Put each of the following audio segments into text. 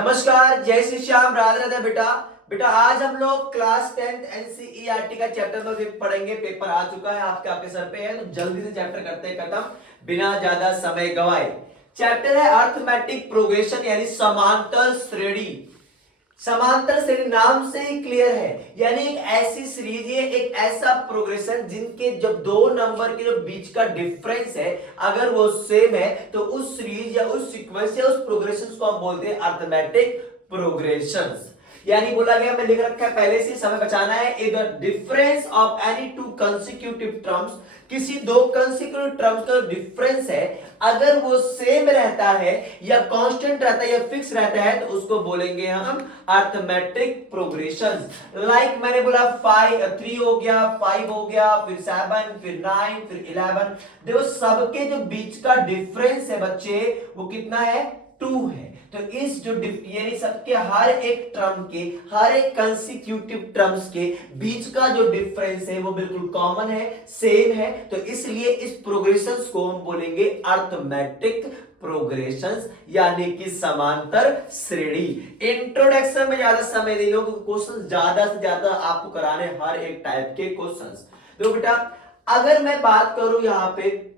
नमस्कार, जय श्री श्याम, राधे राधे। बेटा बेटा आज हम लोग क्लास 10th एनसीईआरटी का चैप्टर नंबर पढ़ेंगे। पेपर आ चुका है, आपके सर पे है, तो जल्दी से चैप्टर करते हैं खत्म बिना ज्यादा समय गवाए। चैप्टर है अर्थमेटिक प्रोग्रेशन यानी समांतर श्रेणी। समांतर श्रेणी नाम से ही क्लियर है, यानी एक ऐसी सीरीज है, एक ऐसा प्रोग्रेशन जिनके जब दो नंबर के जो बीच का डिफरेंस है अगर वो सेम है तो उस सीरीज या उस सीक्वेंस या उस प्रोग्रेशन को हम बोलते हैं अर्थमेटिक प्रोग्रेशंस। यानी बोला गया, मैं लिख रखा है पहले से, समय बचाना है। If the difference of any two consecutive terms, किसी दो कंसेक्यूटिव टर्म्स का डिफरेंस है अगर वो सेम रहता है या कांस्टेंट रहता है या फिक्स रहता है तो उसको बोलेंगे हम अर्थमेटिक प्रोग्रेशन। लाइक मैंने बोला 3 हो गया, 5 हो गया, फिर 7, फिर 9, फिर 11। देखो सबके जो बीच का डिफरेंस है बच्चे वो कितना है, 2 है। तो इस जो यानी सबके हर एक टर्म के, हर एक कंसेक्यूटिव टर्म्स के बीच का जो डिफरेंस है वो बिल्कुल कॉमन है, सेम है। तो इसलिए इस प्रोग्रेशंस को हम बोलेंगे अर्थमेटिक प्रोग्रेशंस यानी कि समांतर श्रेणी। इंट्रोडक्शन में ज्यादा समय नहीं लो, क्वेश्चन ज्यादा से ज्यादा आपको कराने हर एक टाइप के क्वेश्चंस। तो बेटा अगर मैं बात करूं यहां पे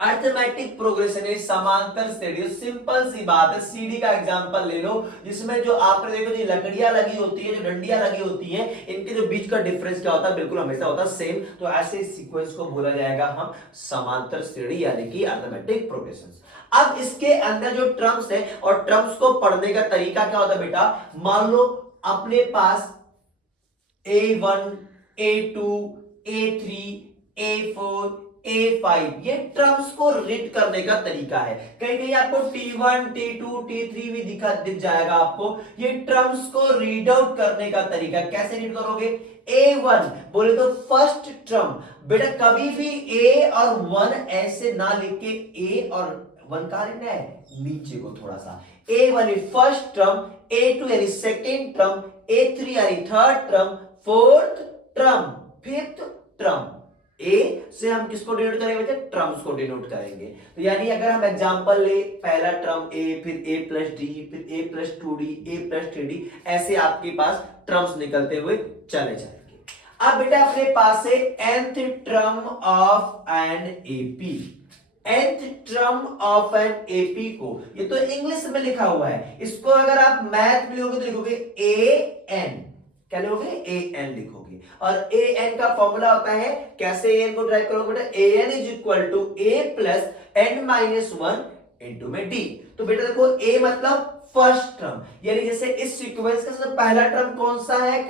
अर्थमेटिक प्रोग्रेशन है समांतर श्रेणी, सिंपल सी बात है, सीडी का एग्जांपल ले लो जिसमें जो आपने देखो जो लकड़ियां लगी होती है, जो डंडियां लगी होती हैं, इनके जो बीच का डिफरेंस क्या होता है, बिल्कुल हमेशा होता है सेम। तो ऐसे सीक्वेंस को बोला जाएगा हम समांतर श्रेणी यानी कि अर्थमेटिक प्रोग्रेशन। अब इसके अंदर जो टर्म्स है और टर्म्स को पढ़ने का तरीका क्या होता है बेटा, मान लो अपने पास A1, A2, A3, A4, A5 ये टर्म्स को रीड करने का तरीका है। कहीं कहीं आपको T1, T2, T3 भी दिख जाएगा आपको। ये टर्म्स को रीड आउट करने का तरीका कैसे रीड करोगे, A1 बोले तो फर्स्ट टर्म। बेटा कभी भी A और 1 ऐसे ना लिख के A और 1 कहां लिखना है, नीचे को थोड़ा सा। A1 फर्स्ट टर्म, A2 यानी सेकेंड टर्म, A3 यानी third term, fourth term, fifth term. A से हम किसको डिनोट करेंगे बेटा, ट्रम्स को डिनोट करेंगे। तो यानी अगर हम एग्जांपल ले, पहला टर्म ए, फिर ए प्लस डी, फिर ए प्लस 2d, ए प्लस 3d, ऐसे आपके पास ट्रम्स निकलते हुए चले जाएंगे। अब बेटा अपने पास है nth term of an AP. nth term of an AP को, ये तो इंग्लिश में लिखा हुआ है, इसको अगर आप मैथ में लिखोगे तो लिखोगे ए एन, क्या लिखोगे, ए एन लिखोगे। और ए एन का फॉर्मूला होता है, कैसे ए एन को ड्राइव करोगे बेटा, a n is equal to a plus n minus 1 into में डी। तो बेटा देखो ए मतलब फर्स्ट टर्म, यानी जैसे इस सीक्वेंस का सबसे पहला टर्म कौन सा है,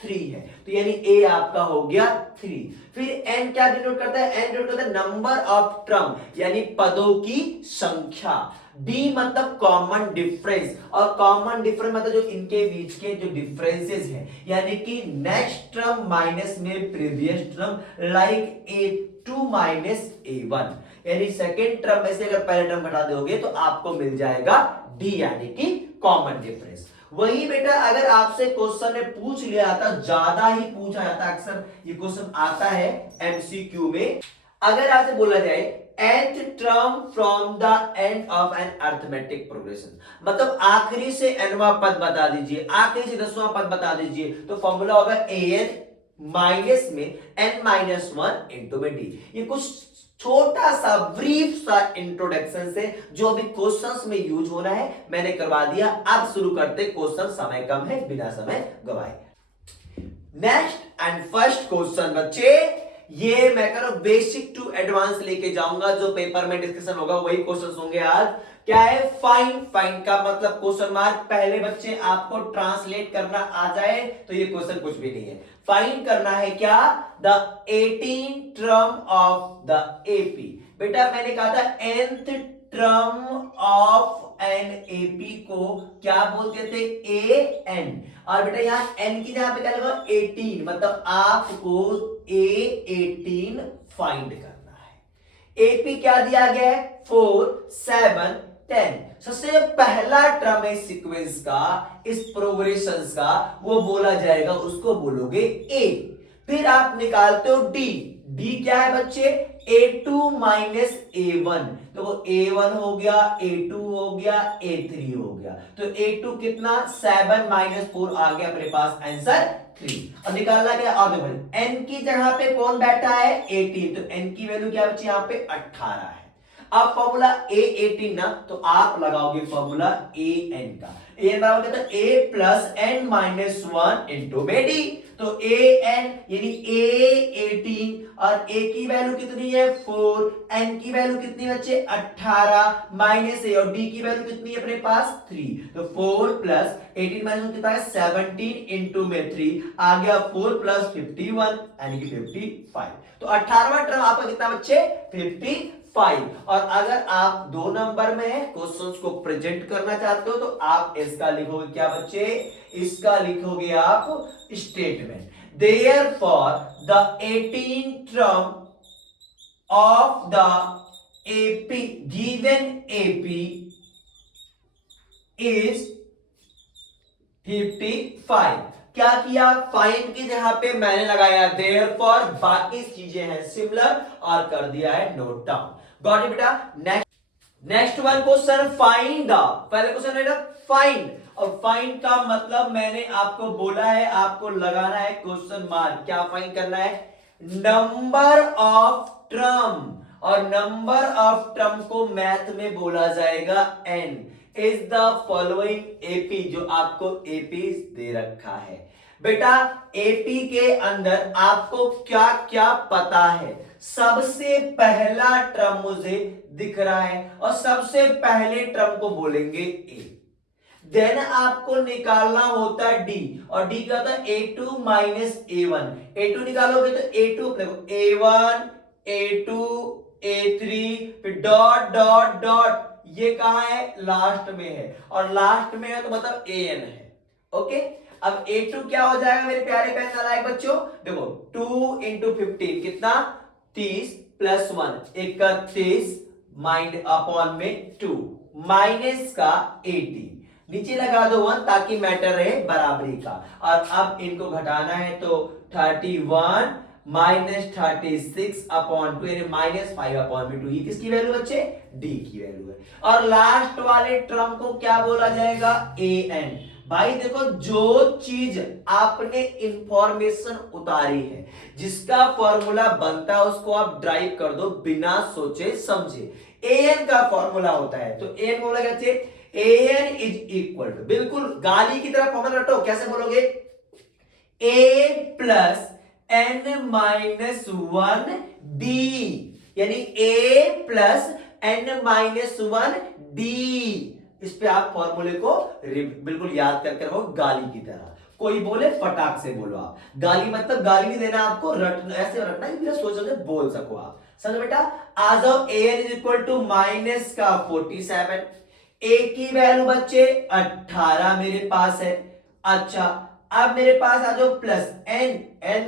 3 है, तो यानी ए आपका हो गया 3। फिर एन क्या डिनोट करता है, एन डिनोट करता है नंबर ऑफ टर्म यानी पदों की संख्या। डी मतलब कॉमन डिफरेंस, और कॉमन डिफरेंस मतलब जो इनके बीच के जो डिफरेंसेस हैं, यानी कि नेक्स्ट टर्म माइनस में previous term, like A2 minus A1, यानी सेकेंड टर्म में से अगर पहले टर्म घटा दोगे तो आपको मिल जाएगा डी यानी कि कॉमन डिफरेंस। वही बेटा अगर आपसे क्वेश्चन ने पूछ लिया था, ज्यादा ही पूछा जाता है, अक्सर ये क्वेश्चन आता है एमसीक्यू में, अगर आपसे बोला जाए nth term from the end of an arithmetic progression, मतलब आखिरी से nवां पद बता दीजिए, आखिरी से 10वां पद बता दीजिए, तो फॉर्मूला होगा an माइनस में n माइनस 1 इंटू में डी। ये कुछ छोटा सा ब्रीफ सा इंट्रोडक्शन से जो अभी क्वेश्चंस में यूज होना है मैंने करवा दिया। अब शुरू करते, क्वेश्चन समय कम है, बिना समय गवाए। नेक्स्ट एंड फर्स्ट क्वेश्चन बच्चे, ये मैं करो बेसिक टू एडवांस लेके जाऊंगा, जो पेपर में डिस्कशन होगा वही क्वेश्चंस होंगे आज। क्या है, फाइंड। फाइंड का मतलब क्वेश्चन मार्क, पहले बच्चे आपको ट्रांसलेट करना आ जाए तो ये क्वेश्चन कुछ भी नहीं है। फाइंड करना है क्या, the 18 term of the AP. बेटा मैंने कहा था nth term of an AP को क्या बोलते थे, ए एन। और बेटा यहाँ n की जगह पे क्या लगा, 18, मतलब आपको A18 फाइंड करना है। एपी क्या दिया गया है, 4, 7, 10। सबसे पहला टर्म है सीक्वेंस का, इस प्रोग्रेशन का, वो बोला जाएगा, उसको बोलोगे ए। फिर आप निकालते हो डी। डी क्या है बच्चे, A2 माइनस A1, देखो A1 हो गया, A2 हो गया, A3 हो गया, तो A2 कितना 7 माइनस 4 आ गया अपने पास आंसर 3। अब निकालना क्या आगे बढ़े, n की जगह पे कौन बैठा है 18, तो n की वैल्यू क्या बची यहाँ पे 18 है। अब फॉर्मूला A18 ना, तो आप लगाओगे फॉर्मूला AN का, AN बराबर कितना A plus n minus 1 into में D, तो AN यानी A18 और A की वैल्यू कितनी है 4, N की वैल्यू कितनी बच्चे 18 माइनस A और D की वैल्यू कितनी है अपने पास 3, तो 4 प्लस 18 माइनस कितना है 17 इंटू में 3 आ गया 4 प्लस 51 यानी कि 55, तो 18वां टर्म आपका कितना बच्चे 55। और अगर आप 2 नंबर में है क्वेश्चंस को प्रेजेंट करना चाहते हो तो आप इसका लिखोगे क्या बच्चे, इसका लिखोगे आप statement, therefore the 18th term of the AP given AP is 55। क्या किया, फाइंड की जगह पे मैंने लगाया देयरफॉर, बाकी चीजें हैं सिमिलर और कर दिया है नोट डाउन। गॉट इट बेटा। Next one question, find the, पहले क्वेश्चन है फाइंड, और फाइंड का मतलब मैंने आपको बोला है आपको लगाना है क्वेश्चन मार्क। क्या फाइंड करना है, नंबर ऑफ टर्म, और नंबर ऑफ टर्म को मैथ में बोला जाएगा n is the following AP, जो आपको एपी दे रखा है बेटा। एपी के अंदर आपको क्या क्या पता है, सबसे पहला टर्म मुझे दिख रहा है और सबसे पहले टर्म को बोलेंगे ए, देन आपको निकालना होता है डी, और डी क्या होता है A2 माइनस A1, A2 निकालोगे तो A2 देखो A1 A2 A3 फिर डॉट डॉट डॉट, ये कहां है लास्ट में है, और लास्ट में है तो मतलब AN है। ओके, अब A2 क्या हो जाएगा मेरे प्यारे बहन नालायक बच्चों, देखो 2 इंटू 15 कितना 30 प्लस 1 31 माइंड अपॉन में 2 माइनस का 18, नीचे लगा दो 1 ताकि मैटर रहे बराबरी का, और अब इनको घटाना है तो 31 माइनस 36 अपॉन 2 माइनस 5 अपॉन में 2, ये किसकी वैल्यू बच्चे डी की वैल्यू है। और लास्ट वाले टर्म को क्या बोला जाएगा AN। भाई देखो, जो चीज आपने इंफॉर्मेशन उतारी है, जिसका फॉर्मूला बनता है उसको आप ड्राइव कर दो बिना सोचे समझे। AN का फॉर्मूला होता है, तो AN बोला क्या, AN इज इक्वल टू, बिल्कुल गाली की तरह फॉर्मूला रटो, कैसे बोलोगे A plus n minus 1 D, यानी A plus n minus 1 D, इस पे आप फॉर्मूले को बिल्कुल याद करके रखो गाली की तरह। कोई बोले फटाक से बोलो, आप गाली मतलब गाली नहीं देना आपको, रटना ऐसे रटना कि बिना सोच समझे बोल सको आप। समझो बेटा, आ जाओ AN is equal to minus का 47, A की वैल्यू बच्चे 18 मेरे पास है। अच्छा, अब मेरे पास आ जाओ प्लस n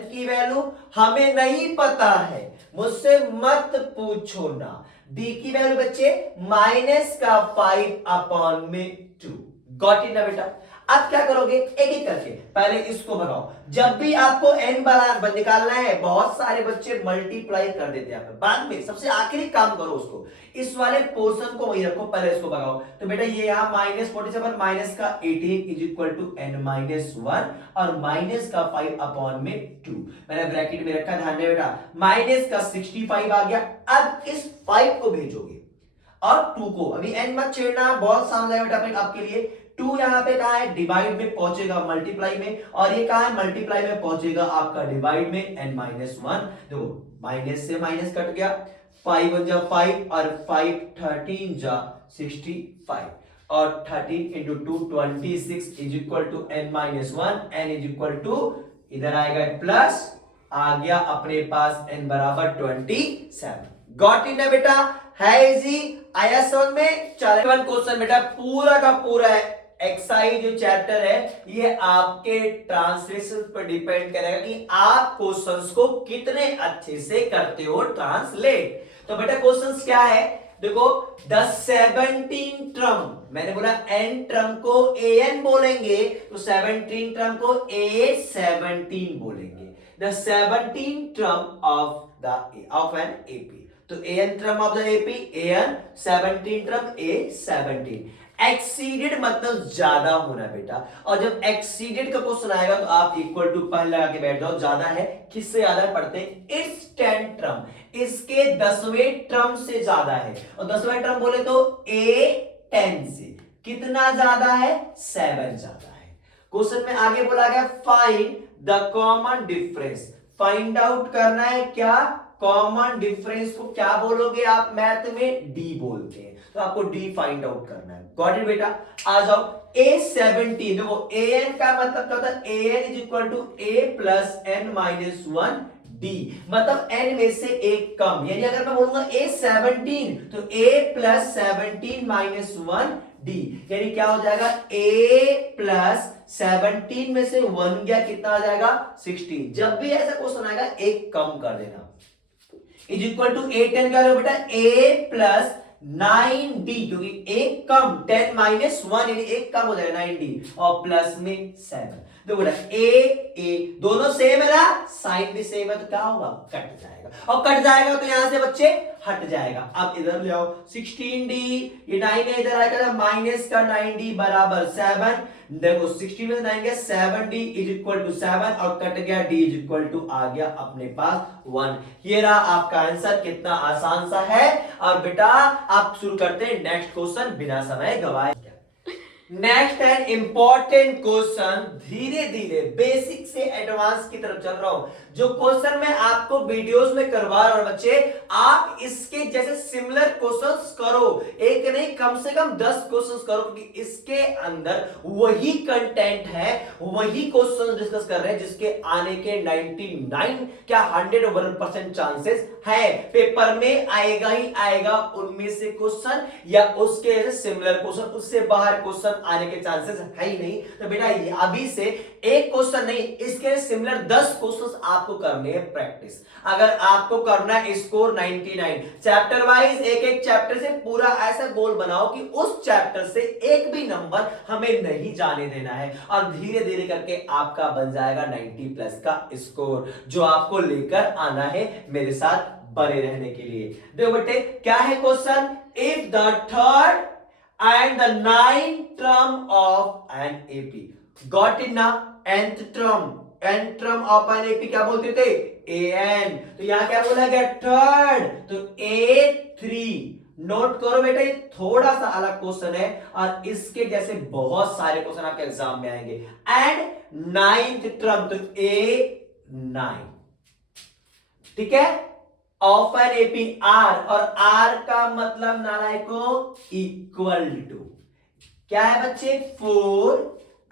की वैल्यू हमें नहीं पता है, मुझसे मत पूछो ना। D की वैल्यू बच्चे माइनस का 5 अपॉन में 2। गॉट इट ना बेटा। अब क्या करोगे, एक एक करके पहले इसको बनाओ। जब भी आपको n बराबर निकालना है, बहुत सारे बच्चे मल्टीप्लाई कर देते हैं, बाद में सबसे आखिरी काम करो उसको, इस वाले पोर्शन को वही रखो, पहले इसको बनाओ। तो बेटा ये यहां माइनस 47 माइनस का 18 is equal to n minus 1 और माइनस का 5 अपॉन में 2, मैंने ब्रैकेट में रखा, ध्यान दे बेटा। माइनस का 65 आ गया। अब इस 5 को भेजोगे और 2 को, अभी n मत छेड़ना, बहुत सामने है बेटा आपके लिए। 2 यहां पे कहां है, डिवाइड में पहुंचेगा मल्टीप्लाई में, और ये कहां है मल्टीप्लाई में पहुंचेगा आपका डिवाइड में n माइनस 1। देखो माइनस से माइनस कट गया, 5 1 जा 5 और 5 13 जा 65, और 13 into 2 26 is equal to n minus 1, n is equal to इधर आएगा प्लस, आ गया अपने पास n बराबर 27। गॉट इट ना बेटा, है इजी, आया समझ में। चलो क्वेश्चन बेटा पूरा का पूरा है एक्सरसाइज जो चैप्टर है, ये आपके ट्रांसलेशन पर डिपेंड करेगा कि आप क्वेश्चंस को कितने अच्छे से करते हो ट्रांसलेट। तो बेटा क्वेश्चंस क्या है, देखो द 17 टर्म, मैंने बोला n टर्म को an बोलेंगे तो 17 टर्म को A17 बोलेंगे। The 17 term of an AP, तो an term of the AP an, 17 term a 17। Exceeded मतलब ज्यादा होना बेटा, और जब एक्सीडेड का क्वेश्चन आएगा तो आप इक्वल टू पहले लगा के बैठ जाओ। ज्यादा है, किससे ज्यादा पढ़ते हैं, इट्स 10 टर्म, इसके 10वें टर्म से ज्यादा है। और 10वां टर्म बोले तो a 10 से कितना ज्यादा है, 7 ज्यादा है। क्वेश्चन में आगे बोला गया find the common difference, find out करना है क्या, कॉमन डिफरेंस को क्या बोलोगे आप मैथ में, डी बोलते हैं, तो आपको डी फाइंड आउट करना है। गॉट इट बेटा, आ जाओ a17, देखो an का मतलब क्या होता है, an is equal to a plus n minus 1 d, मतलब n में से एक कम, यानी अगर मैं बोलूंगा a17 तो a प्लस 17 माइनस 1 d, यानी क्या हो जाएगा, a प्लस 17 में से 1 गया, कितना आ जाएगा 16। जब भी ऐसा क्वेश्चन आएगा एक कम कर देना, इज इक्वल टू a10 क्या हो बेटा, a प्लस 9d, क्योंकि एक कम 10 माइनस 1 यानी एक कम हो जाएगा 9d, और प्लस में 7। देखो बेटा a दोनों सेम है ना, साइन भी सेम है, तो क्या होगा, कट जाएगा, और कट जाएगा तो यहां से बच्चे हट जाएगा। अब इधर ले आओ 16d, ये 9 है, इधर आएगा माइनस का 9d बराबर 7। देखो 16 में से 9 गया, 7d इज इक्वल टू 7, और कट गया d इज इक्वल टू आ गया अपने पास 1। ये रहा आपका आंसर, कितना आसान सा है। और बेटा आप शुरू करते हैं नेक्स्ट क्वेश्चन बिना समय गवाए। नेक्स्ट एंड इंपॉर्टेंट क्वेश्चन, धीरे धीरे बेसिक से एडवांस की तरफ चल रहा हूं। जो क्वेश्चन मैं आपको वीडियोस में करवा रहा हूं बच्चे, आप इसके जैसे सिमिलर क्वेश्चंस करो, एक नहीं कम से कम 10 क्वेश्चंस करो, क्योंकि इसके अंदर वही कंटेंट है, वही क्वेश्चन डिस्कस कर रहे हैं जिसके आने के 99 क्या 101% चांसेस है, पेपर में आएगा ही आएगा उनमें से क्वेश्चन, या उसके जैसे सिमिलर क्वेश्चन, उससे बाहर क्वेश्चन आने के चांसेस है ही नहीं। तो बेटा अभी से एक क्वेश्चन नहीं, इसके सिमिलर 10 क्वेश्चंस आपको करने हैं प्रैक्टिस। अगर आपको करना है स्कोर 99, चैप्टर वाइज एक एक चैप्टर से पूरा ऐसा गोल बनाओ कि उस चैप्टर से एक भी नंबर हमें नहीं जाने देना है, और धीरे धीरे करके आपका बन जाएगा 90 प्लस का स्कोर, जो आपको लेकर आना है मेरे साथ बने रहने के लिए। देखो बेटे क्या है question, if the third and the ninth term of an AP, got it ना, nth term of an AP क्या बोलते थे, an, तो यहां क्या बोला गया, थर्ड, तो A3। नोट करो बेटा ये थोड़ा सा अलग क्वेश्चन है, और इसके जैसे बहुत सारे क्वेश्चन आपके एग्जाम में आएंगे। एंड नाइन्थ टर्म, तो A9, ठीक है, ऑफ एन एपी आर, और आर का मतलब नालायको इक्वल टू क्या है बच्चे, 4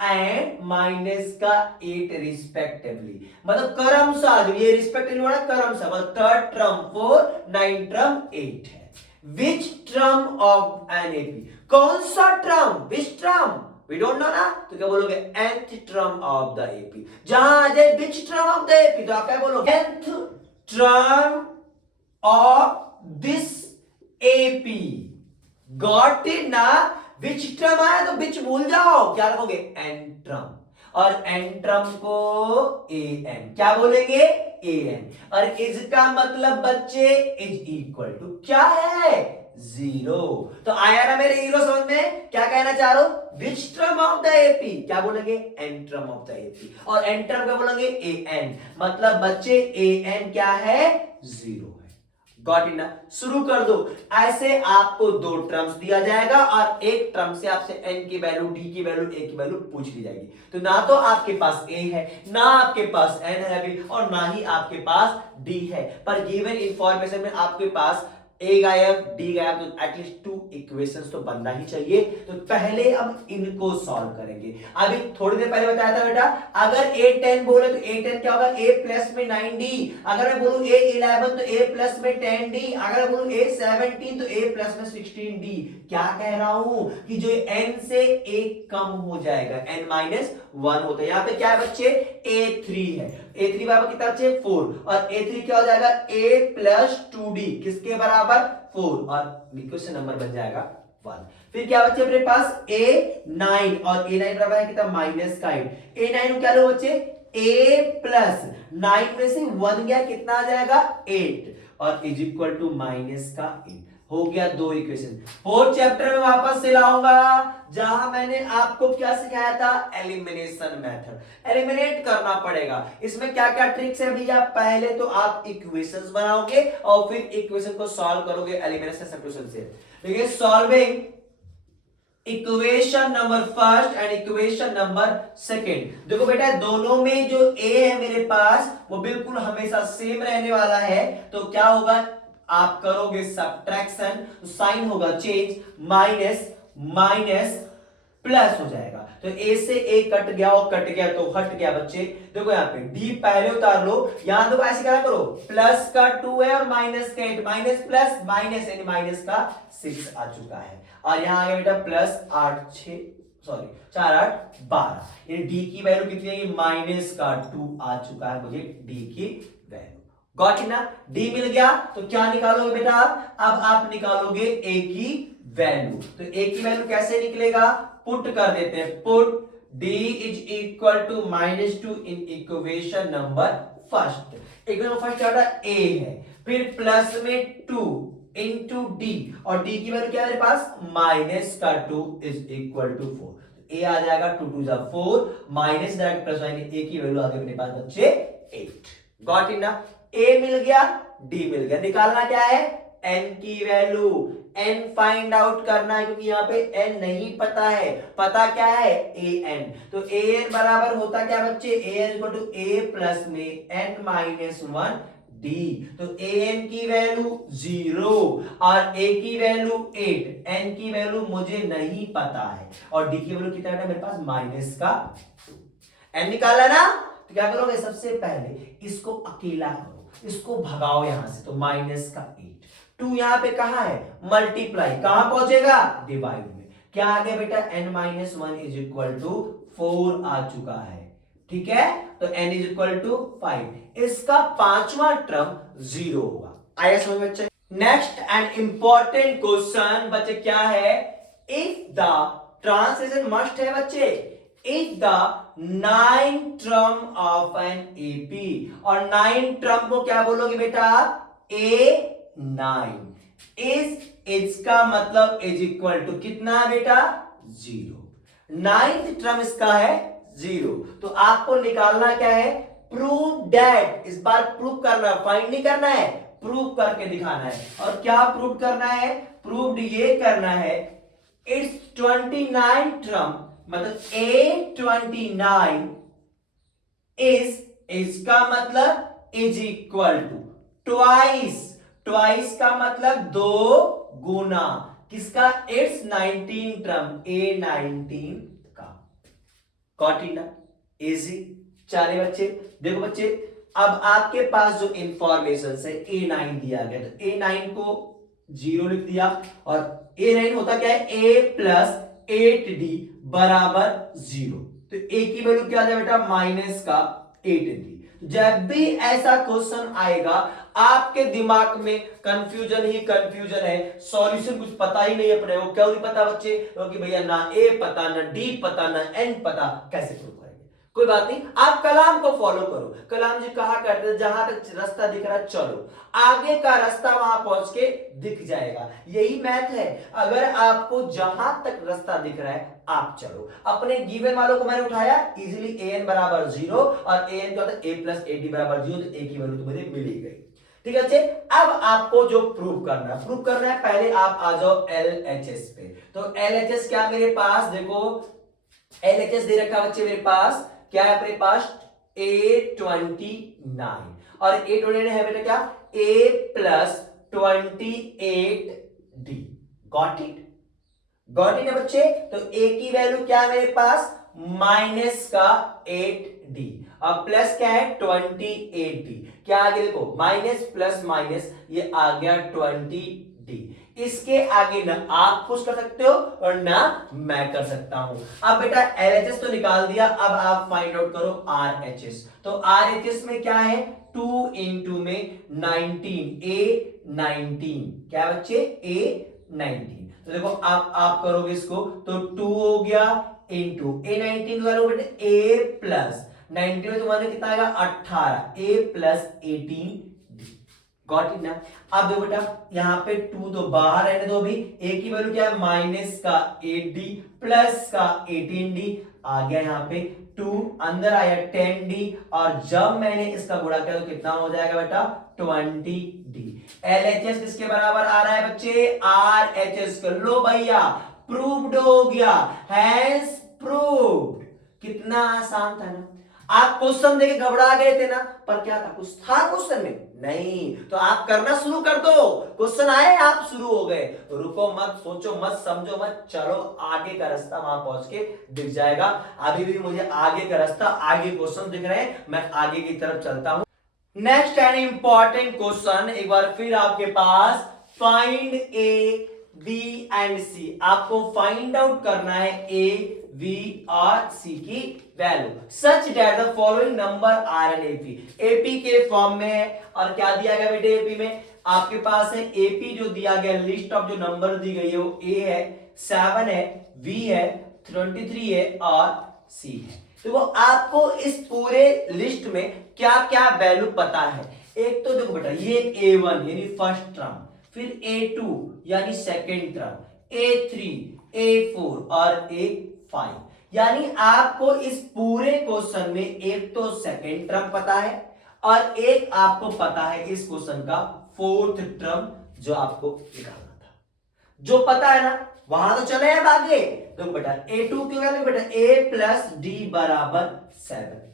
एंड माइनस का 8 रिस्पेक्टिवली, मतलब क्रमशः, ये रिस्पेक्टिवली वाला क्रमशः, मतलब थर्ड टर्म 4, 9 टर्म 8 है। Which term of an AP, कौन सा term, which term, we don't know ना, तो क्या बोलोगे, nth term of the AP. जहां आ जाए which term of the AP, तो आप क्या बोलोगे, nth term of this AP, got it ना, which term आया तो which भूल जाओ, क्या लिखोगे, n term, और n term को an, क्या बोलेंगे, an, और इसका मतलब बच्चे इज इक्वल टू क्या है, 0। तो आया ना मेरे हीरो समझ में, क्या कहना चाह रहा हूं, विच टर्म ऑफ द एपी, क्या बोलेंगे, n term of the AP, और n टर्म क्या बोलेंगे, an, मतलब बच्चे an क्या है, 0 है। गॉट इट ना, शुरू कर दो। ऐसे आपको 2 टर्म्स दिया जाएगा, और एक टर्म से आपसे n की वैल्यू, d की वैल्यू, a की वैल्यू पूछ ली जाएगी। तो ना तो आपके पास a है, ना आपके पास n है भी, और ना ही आपके पास d है, पर गिवन इंफॉर्मेशन में आपके पास a गायब, d गायब, तो एटलीस्ट 2 इक्वेशंस तो बनना ही चाहिए। तो पहले अब इनको सॉल्व करेंगे। अभी थोड़ी देर पहले बताया था बेटा, अगर a10 बोले तो a10 क्या होगा, a प्लस में 9d, अगर मैं बोलूं a11 तो a प्लस में 10d, अगर मैं बोलूं a17 तो a प्लस में 16d। क्या कह रहा हूं कि जो n से एक कम हो जाएगा, n माइनस 1 होता है। यहां पे क्या है बच्चे, a3 है, a3 बराबर कितना बच्चे, 4, और a3 क्या हो जाएगा, a प्लस 2d, किसके बराबर, 4, और इक्वेशन नंबर बन जाएगा 1। फिर क्या बच्चे अपने पास a9, और a9 बराबर है कितना, माइनस का 8। a9 को क्या लो बच्चे, a प्लस 9 में से 1 गया, कितना आ जाएगा, 8, और इज इक्वल टू माइनस का 8। हो गया 2 इक्वेशन। 4th चैप्टर में वापस से लाऊंगा जहां मैंने आपको क्या सिखाया था, एलिमिनेशन मेथड। एलिमिनेट करना पड़ेगा। इसमें क्या क्या ट्रिक्स है भैया, पहले तो आप इक्वेशंस बनाओगे और फिर इक्वेशन को सॉल्व करोगे एलिमिनेशन सब्स्टिट्यूशन से। देखिए solving equation number first and equation number second. देखो बेटा दोनों में जो ए है मेरे पास वो बिल्कुल हमेशा सेम रहने वाला है, तो क्या होगा, आप करोगे सब्ट्रैक्शन, तो साइन होगा चेंज, माइनस माइनस प्लस हो जाएगा। तो ए से ए कट गया और कट गया तो हट गया बच्चे। देखो यहाँ पे डी पहले उतार लो, यहां देखो ऐसे क्या करो, प्लस का 2 है और माइनस का 8, माइनस प्लस माइनस यानी माइनस का 6 आ चुका है। और यहाँ आ गया बेटा प्लस 4 8 12, यानी डी की वैल्यू कितनी है, माइनस का 2 आ चुका है मुझे डी की वैल्यू। गॉट इट ना, डी मिल गया तो क्या निकालोगे बेटा, अब आप निकालोगे ए की वैल्यू। तो ए की वैल्यू कैसे निकलेगा, पुट कर देते हैं, put d is equal to -2 in equation number first. Equation first क्या a है, फिर प्लस में 2 इंटू डी, और डी की वैल्यू क्या है मेरे पास, माइनस का 2 इज इक्वल टू 4। ए आ जाएगा 2 2 4, माइनस डायरेक्ट प्लस यानी ए की वैल्यू आ गई मेरे पास बच्चे 8। गॉट इट ना, ए मिल गया, डी मिल गया। निकालना क्या है, एन की वैल्यू, एन फाइंड आउट करना है क्योंकि यहाँ पे एन नहीं पता है, पता क्या है ए एन। तो ए एन बराबर होता क्या बच्चे, a n equal to a plus में एन माइनस 1 डी। तो ए एन की वैल्यू 0 और ए की वैल्यू 8, एन की वैल्यू मुझे नहीं पता है और डी की वैल्यू कितना है मेरे पास, माइनस का 2। एन निकाला ना, तो क्या करोगे, सबसे पहले इसको अकेला करो, इसको भगाओ यहां से, तो माइनस का 8। 2 यहां पे कहां है, मल्टीप्लाई, कहां पहुंचेगा, डिवाइड में। क्या आ गया बेटा, n minus 1 is equal to 4 आ चुका है। ठीक है, तो n इज इक्वल टू 5, इसका पांचवा टर्म 0 होगा। आया समझ में बच्चे। नेक्स्ट एंड इंपॉर्टेंट क्वेश्चन बच्चे क्या है, इफ द ट्रांसलेशन मस्ट है बच्चे, if the 9 term of an AP, और 9 टर्म को क्या बोलोगे बेटा, ए 9 इसका मतलब इज इक्वल टू कितना है बेटा, 0। 9th टर्म इसका है 0। तो आपको निकालना क्या है, प्रूव दैट, इस बार प्रूव करना, फाइंड नहीं करना है, प्रूव करके दिखाना है। और क्या प्रूव करना है, प्रूव ये करना है, इट्स 29 टर्म मतलब A29 इसका मतलब इज इक्वल टू ट्वाइस का मतलब 2 गुना किसका, इट्स 19 टर्म A19 का। गॉट इट ना, इजी। चलिए बच्चे देखो बच्चे, अब आपके पास जो इंफॉर्मेशन है A9 दिया गया, तो A9 को 0 लिख दिया, और A9 होता क्या है, A प्लस 8D बराबर 0। तो A की वैल्यू क्या आ जाए बेटा, माइनस का 8D। जब भी ऐसा क्वेश्चन आएगा आपके दिमाग में कंफ्यूजन ही कंफ्यूजन है, सॉल्यूशन कुछ पता ही नहीं है अपने को। क्यों नहीं पता बच्चे, क्योंकि भैया ना ए पता, ना डी पता, ना एन पता, कैसे प्रूव करेंगे। कोई बात नहीं, आप कलाम को फॉलो करो। कलाम जी कहा करते थे, जहां तक रास्ता दिख रहा चलो, आगे का रास्ता वहां पहुंच के दिख जाएगा। यही मैथ है, अगर आपको जहां तक रास्ता दिख रहा है आप चलो। अपने गिवन वालों को मैंने उठाया, इजीली an बराबर 0 और an क्या होता है, a प्लस ad बराबर 0, तो a की वैल्यू तो मुझे मिल ही गई। ठीक है बच्चे, अब आपको जो प्रूव करना है, पहले आप आ जाओ LHS पे। तो LHS क्या मेरे पास, देखो LHS दे रखा बच्चे मेरे पास, क्या है अपने पास, A29, और A29 है बेटा क्या, A plus 28D। Got it है बच्चे। तो A की वैल्यू क्या है मेरे पास, माइनस का 8D, और प्लस क्या है 28D। क्या आगे देखो, माइनस प्लस माइनस, ये आ गया 20D। इसके आगे ना आप कुछ कर सकते हो और ना मैं कर सकता हूं। अब बेटा LHS तो निकाल दिया, अब आप फाइंड आउट करो RHS। तो RHS में क्या है, 2 इंटू में 19, A19, क्या बच्चे, A19। तो देखो आप करोगे इसको, तो 2 हो गया इंटू A19 वालों बेटे A प्लस 19 में तुम्हारे कितना आएगा, 18, A plus 18D। Got it ना। अब देखो बेटा यहाँ पे 2 तो बाहर रहने दो, भी a की वैल्यू क्या है माइनस का 8d प्लस का 18d आ गया, यहाँ पे 2 अंदर आया 10d, और जब मैंने इसका गुणा किया तो कितना हो जाएगा बेटा 20d। LHS किसके बराबर आ रहा है बच्चे, RHS कर लो भैया, प्रूव्ड हो गया, हैज प्रूव्ड। कितना आसान था ना। आप क्वेश्चन देके घबरा गए थे ना, पर क्या था, कुछ था क्वेश्चन में नहीं, तो आप करना शुरू कर दो, क्वेश्चन आए आप शुरू हो गए, रुको मत, सोचो मत, समझो मत, चलो आगे का रास्ता वहां पहुंच के दिख जाएगा। अभी भी मुझे आगे का रास्ता, आगे क्वेश्चन दिख रहे हैं, मैं आगे की तरफ चलता हूं। नेक्स्ट एंड इंपॉर्टेंट क्वेश्चन एक बार फिर आपके पास, फाइंड ए बी एंड सी। आपको फाइंड आउट करना है ए बी और सी की value such that the following number are in AP. AP के फॉर्म में है, और क्या दिया गया बेटे एपी में, आपके पास है एपी जो दिया गया, लिस्ट ऑफ जो नंबर दी गई है वो ए है, 7 है, बी है, 23 है और सी है। तो वो आपको इस पूरे लिस्ट में क्या क्या वैल्यू पता है। एक तो देखो बेटा ये A1 यानी फर्स्ट टर्म, फिर A2 यानी सेकेंड टर्म, A3, A4 और A5। यानी आपको इस पूरे क्वेश्चन में एक तो सेकेंड टर्म पता है, और एक आपको पता है इस क्वेश्चन का फोर्थ टर्म जो आपको निकालना था। जो पता है ना वहां तो चले अब आगे। देखो बेटा A2 क्यों कहते बेटा, A प्लस डी बराबर 7।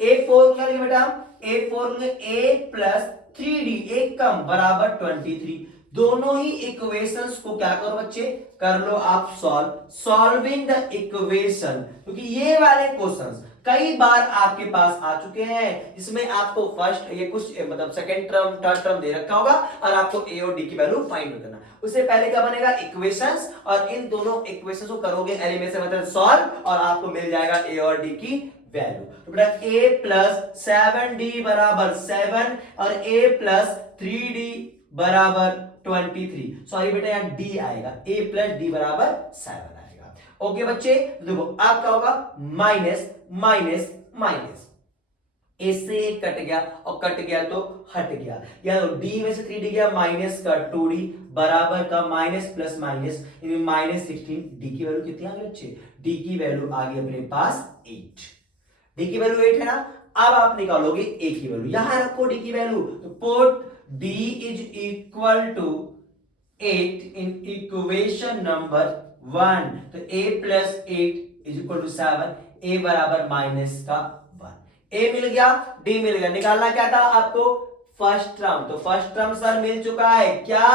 A4 क्या लिखे बेटा, A4 में A प्लस 3D एक कम बराबर 23। दोनों ही इक्वेशंस को क्या करो बच्चे, कर लो आप सॉल्व। सॉल्विंग द इक्वेशन, क्योंकि ये वाले क्वेश्चंस कई बार आपके पास आ चुके हैं, जिसमें आपको फर्स्ट ये कुछ मतलब सेकंड टर्म थर्ड टर्म दे रखा होगा, और आपको ए और डी की वैल्यू फाइंड करना। उससे पहले क्या बनेगा, इक्वेशंस, और इन दोनों इक्वेशंस को करोगे एलिमिनेशन मेथड सॉल्व, और आपको मिल जाएगा ए और डी की वैल्यू। तो बेटा a प्लस 7d बराबर 7 और a प्लस 3d बराबर 23। सॉरी बेटा यहाँ d आएगा, a प्लस d बराबर 7 आएगा। ओके बच्चे, देखो आपका होगा माइनस माइनस माइनस, a से कट गया और कट गया तो हट गया, या d में से 3d गया, माइनस का 2d बराबर का minus plus minus minus 16। d की वैल्यू कितनी आ गई बच्चे, d की वैल्यू आ गई अपने पास 8। डी की वैल्यू 8 है ना। अब आप निकालोगे ए की वैल्यू, यहां रखो डी की वैल्यू, तो put d is equal to 8 in equation number 1। तो a plus 8 is equal to 7, a बराबर माइनस का 1। a मिल गया, d मिल गया, निकालना क्या था आपको, फर्स्ट टर्म। तो फर्स्ट टर्म सर मिल चुका है, क्या,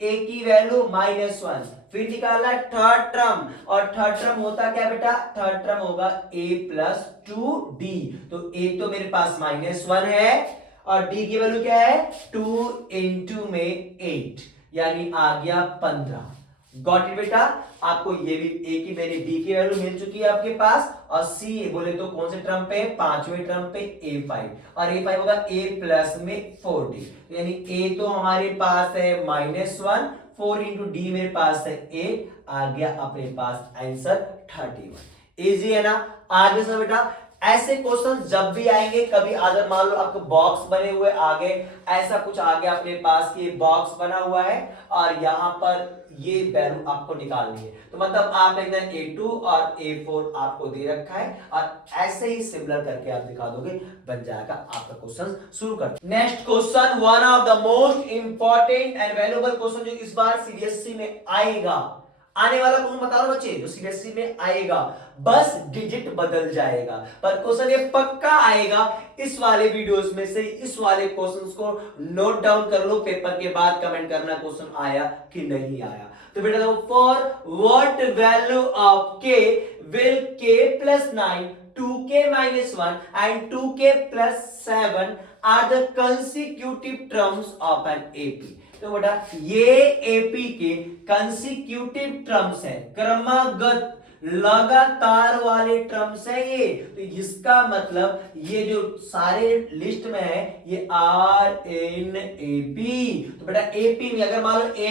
a की वैल्यू -1। फिर निकालना थर्ड टर्म, और थर्ड टर्म होता क्या बेटा, थर्ड टर्म होगा a प्लस 2d। तो a तो मेरे पास -1 है, और d की वैल्यू क्या है, 2 इंटू में 8 यानी आ गया 15। गॉट इट बेटा। आपको ये भी a की वैल्यू d की वैल्यू मिल चुकी है आपके पास, और c बोले तो कौन से टर्म पे, पांचवें टर्म पे a5, और a5 होगा a प्लस में 4d। यानी a तो हमारे पास है -1, 4 इंटू डी मेरे पास है 8, आ गया अपने पास आंसर 31। इजी है ना। आगे से बेटा ऐसे क्वेश्चन जब भी आएंगे, कभी अगर मान लो आपको बॉक्स बने हुए आगे, ऐसा कुछ आ गया अपने पास कि बॉक्स बना हुआ है और यहां पर ये वैल्यू आपको निकालनी है, तो मतलब आप लिख दें A2 और A4 आपको दे रखा है, और ऐसे ही सिमिलर करके आप दिखा दोगे, बन जाएगा आपका क्वेश्चन। शुरू करते हैं next question, one of the most important and valuable question जो इस बार सीबीएसई में आएगा। आने वाला क्वेश्चन बता रहा बच्चे, जो सीबीएसई में आएगा, बस डिजिट बदल जाएगा, पर क्वेश्चन ये पक्का आएगा। इस वाले वीडियोस में से इस वाले क्वेश्चंस को नोट डाउन कर लो, पेपर के बाद कमेंट करना क्वेश्चन आया कि नहीं आया। तो बेटा देखो, for what value of k will k plus 9, 2k minus 1 and 2k plus 7 are the consecutive terms of an AP. तो बेटा ये एपी के कंसेक्यूटिव टर्म्स है, क्रमागत लगातार वाले टर्म्स है ये। तो इसका मतलब ये जो सारे लिस्ट में है ये RNAP। तो बेटा AP में अगर मान लो A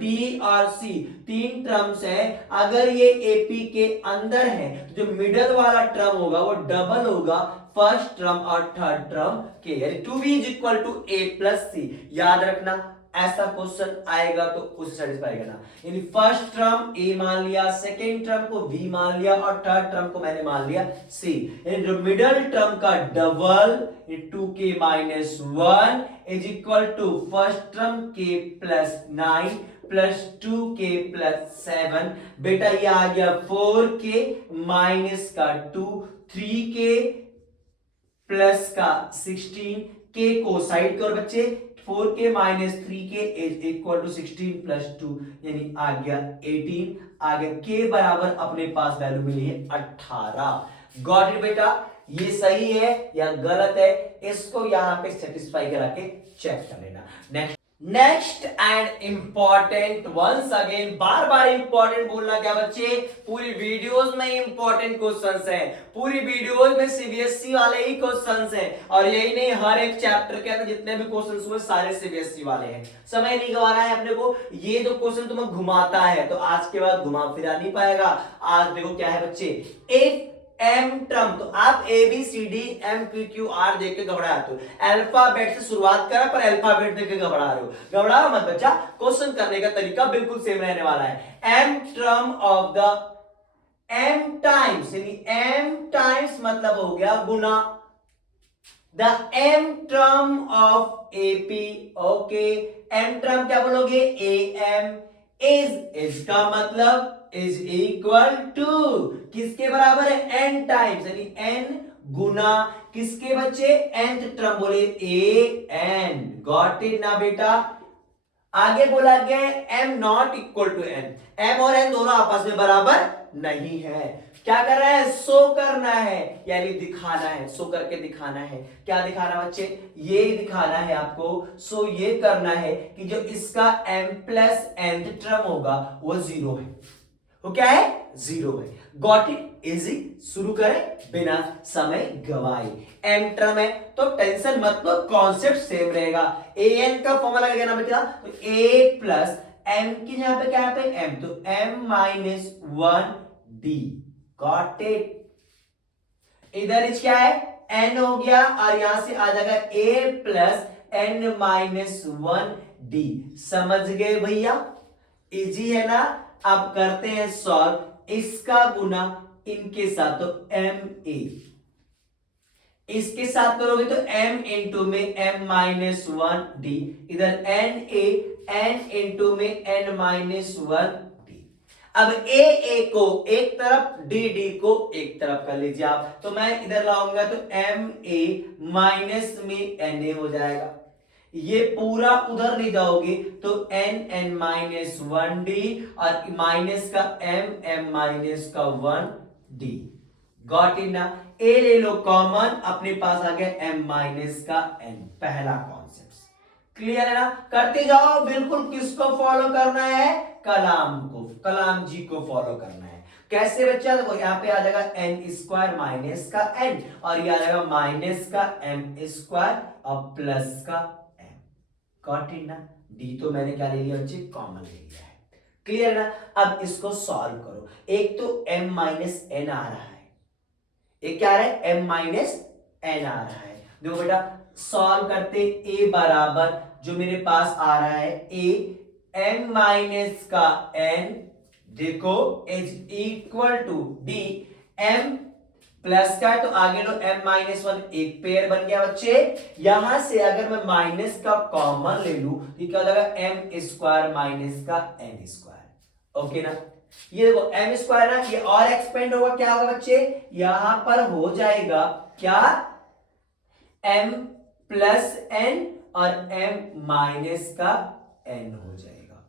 B और C तीन टर्म्स है, अगर ये AP के अंदर है तो जो मिडल वाला टर्म होगा वो डबल होगा फर्स्ट टर्म और थर्ड टर्म के, यानी 2B is equal to A plus C। याद रखना ऐसा क्वेश्चन आएगा तो उसे सेटिस्फाई करना, यानी फर्स्ट टर्म A मान लिया, सेकेंड टर्म को B मान लिया और थर्ड टर्म को मैंने मान लिया C। यानी जो मिडल टर्म का double 2k minus 1 is equal to first term k plus 9 plus 2k plus 7। बेटा ये आ गया 4k माइनस का 2, 3k प्लस का 16, k को साइड करो बच्चे, 4k minus 3k is equal to 16 plus 2 यानी आ गया 18। आ गया k बराबर अपने पास वैल्यू मिली है 18। गॉट इट बेटा? ये सही है या गलत है, इसको यहां पे सेटिस्फाई करा के चेक कर लेना। Next and important, once again बार बार इंपॉर्टेंट बोलना क्या बच्चे, पूरी वीडियोस में इंपॉर्टेंट क्वेश्चंस हैं, पूरी वीडियोस में सीबीएसई वाले ही क्वेश्चंस हैं, और यही नहीं हर एक चैप्टर के अंदर जितने भी क्वेश्चंस हुए सारे सीबीएसई वाले हैं। समय नहीं गंवाना है अपने को, ये जो क्वेश्चन तुम्हें घुमाता है तो आज के बाद घुमा फिरा नहीं पाएगा। आज देखो क्या है बच्चे, एक एम टर्म, तो आप a b c d m p q r देख के घबरा जाते हो, अल्फाबेट से शुरुआत करा पर अल्फाबेट देख के घबरा रहे हो। घबराओ मत बच्चा, क्वेश्चन करने का तरीका बिल्कुल सेम रहने वाला है। M term of the m times, यानी एम टाइम्स मतलब हो गया गुना the m term of AP. Okay, m term क्या बोलोगे, ए एम। इज का मतलब इज इक्वल टू किसके बराबर है, एन टाइम्स, यानी एन गुना किसके बच्चे, एंथ टर्म, बोले ए एन। गॉट इट ना बेटा? आगे बोला गया है m not equal to n, m और एन दोनों आपस में बराबर नहीं है। क्या कर रहा है, शो करना है, यानी दिखाना है, शो करके दिखाना है। क्या दिखाना बच्चे, ये दिखाना है आपको, सो ये करना है कि जो इसका m प्लस nth टर्म होगा वो जीरो है। वो क्या है, जीरो है। Got it? इजी। शुरू करें बिना समय गवाए। एम टर्म है तो टेंशन मत लो, कॉन्सेप्ट सेम रहेगा। ए एन का फॉर्मूला क्या कहना बच्चा, तो ए प्लस एम की जहां पे क्या है पे एम, तो m minus 1 d. Got it? इधर इस क्या है, एन हो गया और यहां से आ जाएगा ए प्लस एन माइनस 1 डी। समझ गए भैया? इजी है ना? अब करते हैं सॉल्व, इसका गुना इनके साथ, तो एम ए, इसके साथ करोगे तो m इंटू में m माइनस 1 डी, इधर n ए, n इंटू में n माइनस 1 डी। अब ए को एक तरफ, डी डी को एक तरफ कर लीजिए आप, तो मैं इधर लाऊंगा तो m ए माइनस में n ए हो जाएगा। ये पूरा उधर ले जाओगे तो n n माइनस 1 डी और माइनस का m m माइनस का 1 डी। गॉट इन ना? ए ले लो कॉमन, अपने पास आ गया m माइनस का n। पहला कॉन्सेप्ट क्लियर है ना? करते जाओ, बिल्कुल किसको फॉलो करना है, कलाम को, कलाम जी को फॉलो करना है। कैसे बच्चा, देखो यहाँ पे आ जाएगा n स्क्वायर माइनस का n और ये आ जाएगा माइनस का m स्क्वायर और प्लस का गॉट इट ना? डी तो मैंने क्या ले लिया बच्चे, कॉमन ले लिया है। क्लियर ना? अब इसको सॉल्व करो। एक तो m माइनस एन आ रहा है, एक क्या आ रहा है, m माइनस एन आ रहा है। देखो बेटा सॉल्व करते, a बराबर जो मेरे पास आ रहा है a m माइनस का n, देखो is equal to d m plus का है तो आगे लो m माइनस 1, एक पेयर बन गया बच्चे। यहां से अगर मैं माइनस का कॉमन ले लू तो क्या हो जाएगा, m स्क्वायर माइनस का n स्क्वायर। ओके ना? ये देखो m स्क्वायर ना, ये और एक्सपेंड होगा, क्या होगा बच्चे, यहां पर हो जाएगा क्या, m प्लस n और m माइनस का n हो जाएगा।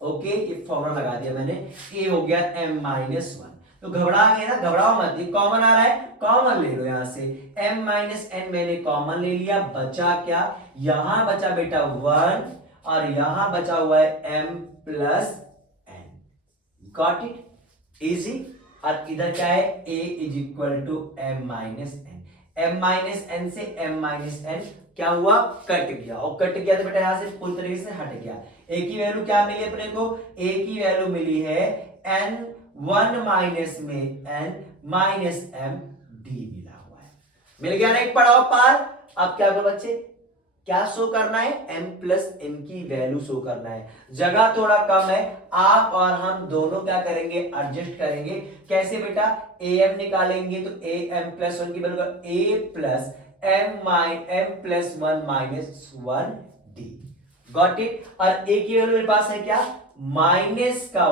ओके, ये फॉर्मूला लगा दिया मैंने, a हो गया m माइनस 1। तो घबरा गए ना, घबराओ मत, ये कॉमन आ रहा है, कॉमन ले लो यहां से, m माइनस n मैंने कॉमन ले लिया, बचा क्या, यहां बचा बेटा 1 और यहां बचा हुआ है m प्लस n। Got it? इजी। और इधर क्या है a is equal to m minus n. m minus n से m माइनस एन क्या हुआ, कट गया, और कट गया तो बेटा यहां से पूरी तरीके से हट गया। a की वैल्यू क्या मिली अपने को, a की वैल्यू मिली है n 1 माइनस में n माइनस m d मिला हुआ है। मिल गया ना एक पड़ाव पार। अब क्या करो बच्चे, क्या शो करना है, m प्लस n की वैल्यू शो करना है। जगह थोड़ा कम है, आप और हम दोनों क्या करेंगे, एडजस्ट करेंगे। कैसे बेटा, am निकालेंगे तो am प्लस 1 की value a plus m plus 1 minus 1 d। Got it. और a की वैल्यू मेरे पास है क्या, माइनस का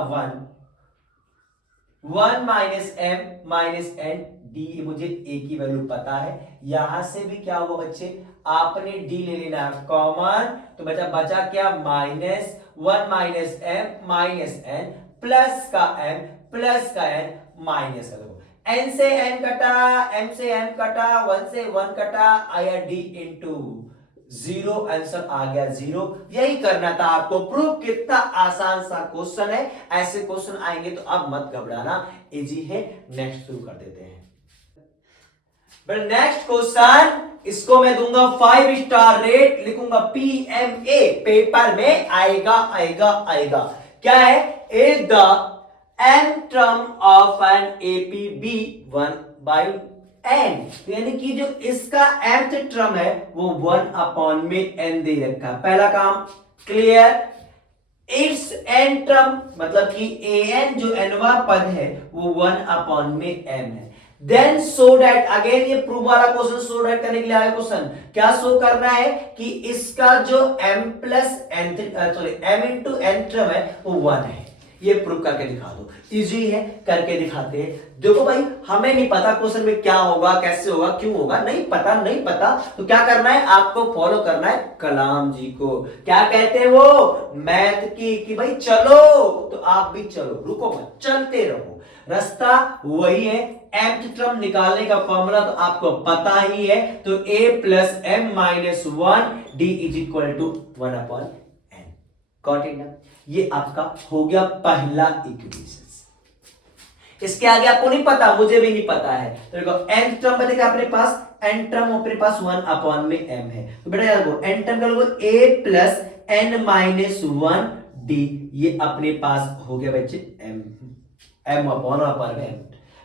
1 minus m minus n d, मुझे a की वैल्यू पता है। यहां से भी क्या हुआ बच्चे, आपने d ले लेना कॉमन, तो बचा क्या, minus 1 minus m minus n plus का m प्लस का n माइनस का, देखो n से n कटा, m से m कटा, 1 से 1 कटा, आया d इंटू 0, आंसर आ गया 0। यही करना था आपको प्रूफ। कितना आसान सा क्वेश्चन है, ऐसे क्वेश्चन आएंगे तो अब मत घबराना, इजी है। नेक्स्ट शुरू कर देते हैं। नेक्स्ट क्वेश्चन, इसको मैं दूंगा 5 स्टार रेट, लिखूंगा PMA, पेपर में आएगा आएगा आएगा। क्या है, is the n term of an APB 1 by n, यानी कि जो इसका nth टर्म है वो 1 अपॉन में n दे रखा है। पहला काम क्लियर। इट्स n टर्म मतलब कि an जो nवा पद है वो 1 अपॉन में m है। देन सो दैट, अगेन ये प्रूफ वाला क्वेश्चन, सो दैट करने के लिए आया क्वेश्चन, क्या शो करना है कि इसका जो m प्लस n sorry m into n term है वो 1 है। ये प्रूफ करके दिखा दो, इजी है, करके दिखाते हैं। देखो भाई, हमें नहीं पता क्वेश्चन में क्या होगा, कैसे होगा, क्यों होगा, नहीं पता, नहीं पता तो क्या करना है, आपको फॉलो करना है कलाम जी को। क्या कहते हैं वो, मैथ की, कि भाई चलो तो आप भी चलो, रुको मत, चलते रहो। रास्ता वही है, mth टर्म निकालने का फॉर्मूला तो आपको पता ही है, तो a plus m minus 1 d is equal to 1 upon n। Got it ना। ये आपका हो गया पहला इक्वेशन। इसके आगे आपको नहीं पता, मुझे भी नहीं पता है, तो देखो n टर्म में देखा अपने पास, n टर्म अपने पास 1 अपॉन में m है, तो बेटा यार वो n टर्म का लोगो a plus n minus 1 d, ये अपने पास हो गया बच्चे m अपॉन में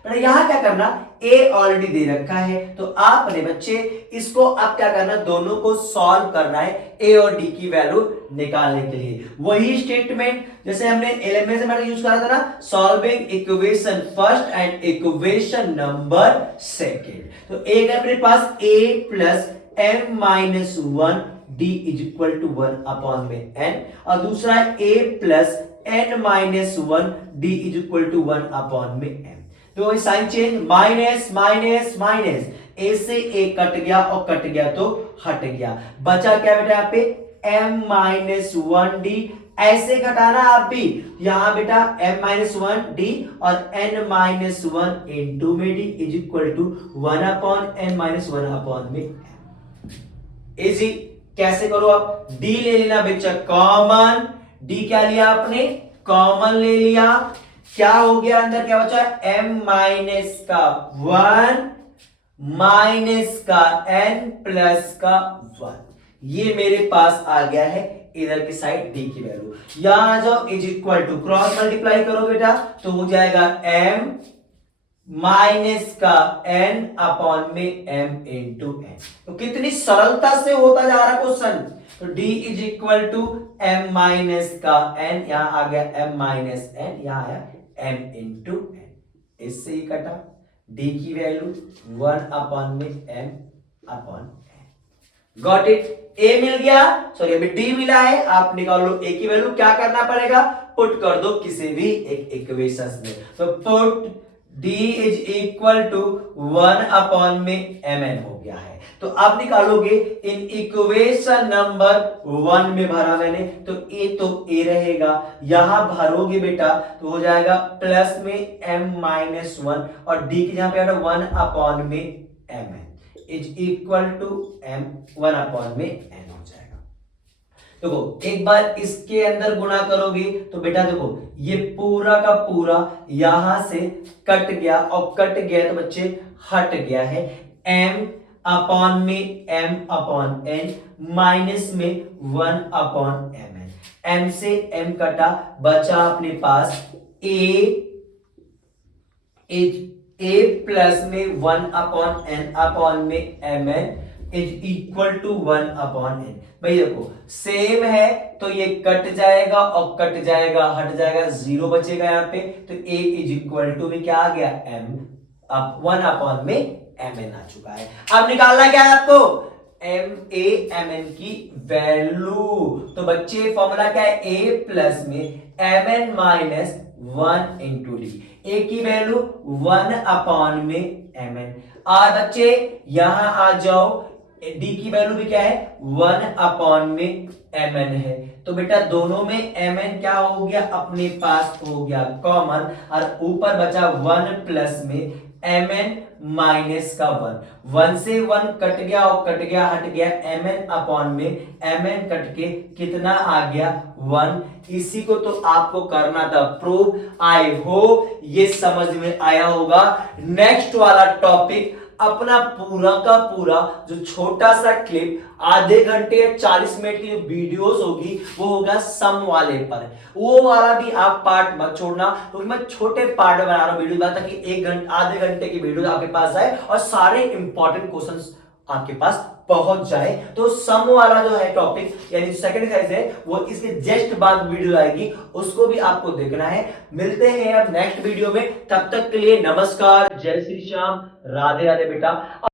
m। यहां क्या करना, a ऑलरेडी दे रखा है, तो आपने बच्चे इसको अब क्या करना, दोनों को सॉल्व करना है a और d की वैल्यू निकालने के लिए। वही स्टेटमेंट जैसे हमने एलिमेंट में यूज करा था ना, solving equation first and equation number second. तो एक अपने पास a plus m minus 1 d is equal to 1 upon में n, और दूसरा है a plus n minus 1 d is equal to 1 upon में m। तो sign change, minus minus minus, a से a कट गया और कट गया तो हट गया, बचा क्या बेटा यहाँ पे m माइनस 1d। ऐसे घटाना आप भी, यहां बेटा m माइनस 1d और n माइनस 1 इंटू में d is equal to 1 upon n minus 1 upon में m। इजी। कैसे करो आप, d ले लेना बच्चा कॉमन, d क्या लिया आपने, कॉमन ले लिया, क्या हो गया अंदर, क्या बचा, m माइनस का 1 माइनस का n प्लस का 1, ये मेरे पास आ गया है इधर की साइड d की वैल्यू। यहां आ जाओ, is equal to cross multiply करो बेटा तो हो जाएगा m माइनस का n अपॉन में m इंटू n। तो कितनी सरलता से होता जा रहा क्वेश्चन। तो d is equal to m minus का n, यहां आ गया m माइनस n, यहां आया m इंटू n, इससे ही कटा, d की वैल्यू 1 अपॉन में m upon n। Got it. a मिल गया, सॉरी अभी d मिला है, आप निकालो a की वैल्यू। क्या करना पड़ेगा, पुट कर दो किसी भी एक इक्वेशन में, तो put d is equal to 1 upon में mn हो गया है। तो अब निकालोगे इन इक्वेशन नंबर 1 में भरा मैंने, तो a रहेगा, यहां भरोगे बेटा तो हो जाएगा प्लस में m माइनस 1 और d की जहां पे 1 अपॉन में mn is equal to m 1 upon में n हो जाएगा। देखो एक बार इसके अंदर गुणा करोगे तो बेटा देखो ये पूरा का पूरा यहां से कट गया, और कट गया तो बच्चे हट गया है। m अपॉन में m अपॉन n माइनस में 1 अपॉन mn, m से m कटा, बचा अपने पास a प्लस में 1 अपॉन n अपॉन में mn is equal to 1 upon n। भाई देखो सेम है तो ये कट जाएगा और कट जाएगा, हट जाएगा, जीरो बचेगा यहाँ पे, तो a इज इक्वल टू में क्या आ गया m, अब 1 अपॉन में mn आ चुका है। अब निकालना क्या है आपको, mn की वैल्यू। तो बच्चे फॉर्मूला क्या है, a प्लस में mn minus 1 into D, a की वैल्यू 1 अपॉन में mn। और बच्चे यहां आ जाओ, d की वैल्यू भी क्या है 1 अपॉन में mn है, तो बेटा दोनों में mn क्या हो गया, अपने पास हो गया कॉमन, और ऊपर बचा 1 प्लस में mn माइनस का 1, 1 से 1 कट गया और कट गया हट गया, mn अपॉन में mn कट के कितना आ गया 1। इसी को तो आपको करना था प्रूव। आई होप ये समझ में आया होगा। नेक्स्ट वाला टॉपिक अपना पूरा का पूरा जो छोटा सा क्लिप आधे घंटे या 40 मिनट की जो वीडियोस होगी वो होगा सम वाले पर, वो वाला भी आप पार्ट मत छोड़ना, क्योंकि मैं छोटे पार्ट में बना रहा हूं वीडियो ताकि एक घंटे आधे घंटे की वीडियो आपके पास आए और सारे इंपॉर्टेंट क्वेश्चंस आपके पास पहुंच जाए। तो सम वाला जो है टॉपिक यानी सेकंड एक्सरसाइज है वो इसके जस्ट बाद वीडियो आएगी, उसको भी आपको देखना है। मिलते हैं अब नेक्स्ट वीडियो में, तब तक के लिए नमस्कार, जय श्री श्याम, राधे राधे बेटा।